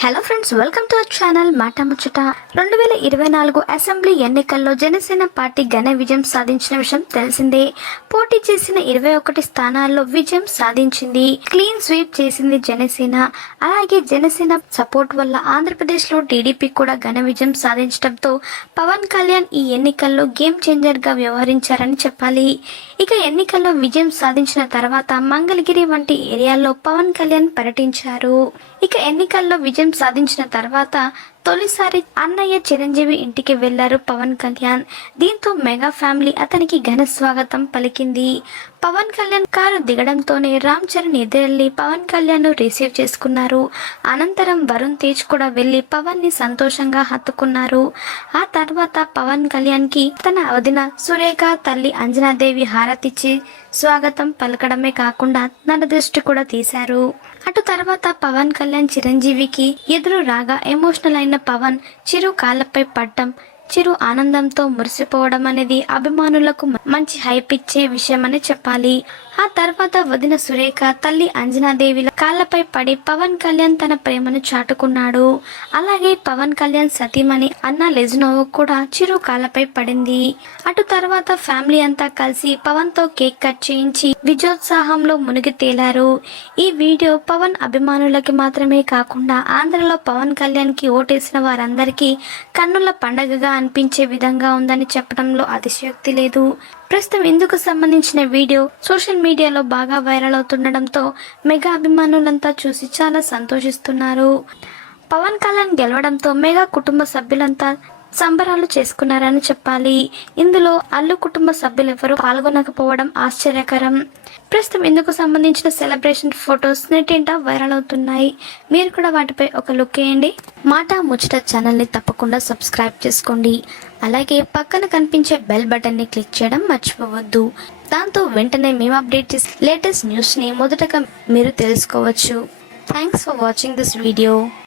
Hello friends welcome to our channel Maata Muchata రెండు వేల ఇరవై నాలుగు అసెంబ్లీ ఎన్నికల్లో జనసేన పార్టీ ఘన విజయం సాధించిన విషయం తెలిసిందే. పోటీ చేసిన ఇరవై ఒకటి స్థానాల్లో విజయం సాధించింది. క్లీన్ స్వీప్ చేసింది జనసేన. అలాగే జనసేన సపోర్ట్ వల్ల ఆంధ్రప్రదేశ్లో టీడీపీ కూడా ఘన విజయం సాధించడంతో పవన్ కళ్యాణ్ ఈ ఎన్నికల్లో గేమ్ చేంజర్గా వ్యవహరించారని చెప్పాలి. ఇక ఎన్నికల్లో విజయం సాధించిన తర్వాత మంగళగిరి వంటి ఏరియాల్లో పవన్ కళ్యాణ్ పర్యటించారు. ఇక ఎన్నికల్లో విజయం సాధించిన తర్వాత తొలిసారి అన్నయ్య చిరంజీవి ఇంటికి వెళ్ళారు పవన్ కళ్యాణ్. దీంతో మెగా ఫ్యామిలీ అతనికి ఘన స్వాగతం పలికింది. పవన్ కళ్యాణ్ కారు దిగడంతోనే రామ్ చరణ్ ఎదురెళ్ళి పవన్ కళ్యాణ్ను రిసీవ్ చేసుకున్నారు. అనంతరం వరుణ్ తేజ్ కూడా వెళ్ళి పవన్ని సంతోషంగా హత్తుకున్నారు. ఆ తర్వాత పవన్ కళ్యాణ్కి తన వదిన సురేఖ తల్లి అంజనాదేవి హారతిచ్చి స్వాగతం పలకడమే కాకుండా నర దృష్టి కూడా తీశారు. అటు తర్వాత పవన్ కళ్యాణ్ చిరంజీవికి ఎదురు రాగా ఎమోషనల్ అయిన పవన్ చిరు కాళ్ళపై పడ్డం చిరు ఆనందంతో మురిసిపోవడం అనేది అభిమానులకు మంచి హైప్ ఇచ్చే విషయమని చెప్పాలి. ఆ తర్వాత వదిన సురేఖ తల్లి అంజనాదేవిల కాళ్ళపై పడి పవన్ కళ్యాణ్ తన ప్రేమను చాటుకున్నాడు. అలాగే పవన్ కళ్యాణ్ సతీమణి అన్న లెజ్నోవ్ కూడా చిరు కాళ్ళపై పడింది. అటు తర్వాత ఫ్యామిలీ అంతా కలిసి పవన్తో కేక్ కట్ చేయించి విజయోత్సాహంలో మునిగి తేలారు. ఈ వీడియో పవన్ అభిమానులకి మాత్రమే కాకుండా ఆంధ్రలో పవన్ కళ్యాణ్కి ఓటేసిన వారందరికీ కన్నుల పండగగా అనిపించే విధంగా ఉందని చెప్పడంలో అతిశయోక్తి లేదు. ప్రస్తుతం ఇందుకు సంబంధించిన వీడియో సోషల్ మీడియాలో బాగా వైరల్ అవుతుండడంతో మెగా అభిమానులంతా చూసి చాలా సంతోషిస్తున్నారు. పవన్ కళ్యాణ్ గెలవడంతో మెగా కుటుంబ సభ్యులంతా సంబరాలు చేసుకున్నారని చెప్పాలి. ఇందులో అల్లు కుటుంబ సభ్యులెవరూ పాల్గొనకపోవడం ఆశ్చర్యకరం. ప్రస్తుతం ఇందుకు సంబంధించిన సెలబ్రేషన్ ఫొటోస్ నెటింటా వైరల్ అవుతున్నాయి. మీరు కూడా వాటిపై ఒక లుక్ వేయండి. మాట ముచ్చట ఛానల్ని తప్పకుండా సబ్స్క్రైబ్ చేసుకోండి. అలాగే పక్కన కనిపించే బెల్ బటన్ని క్లిక్ చేయడం మర్చిపోవద్దు. దాంతో వెంటనే మేము అప్డేట్ చేసే లేటెస్ట్ న్యూస్ని మొదటగా మీరు తెలుసుకోవచ్చు. Thanks for watching this video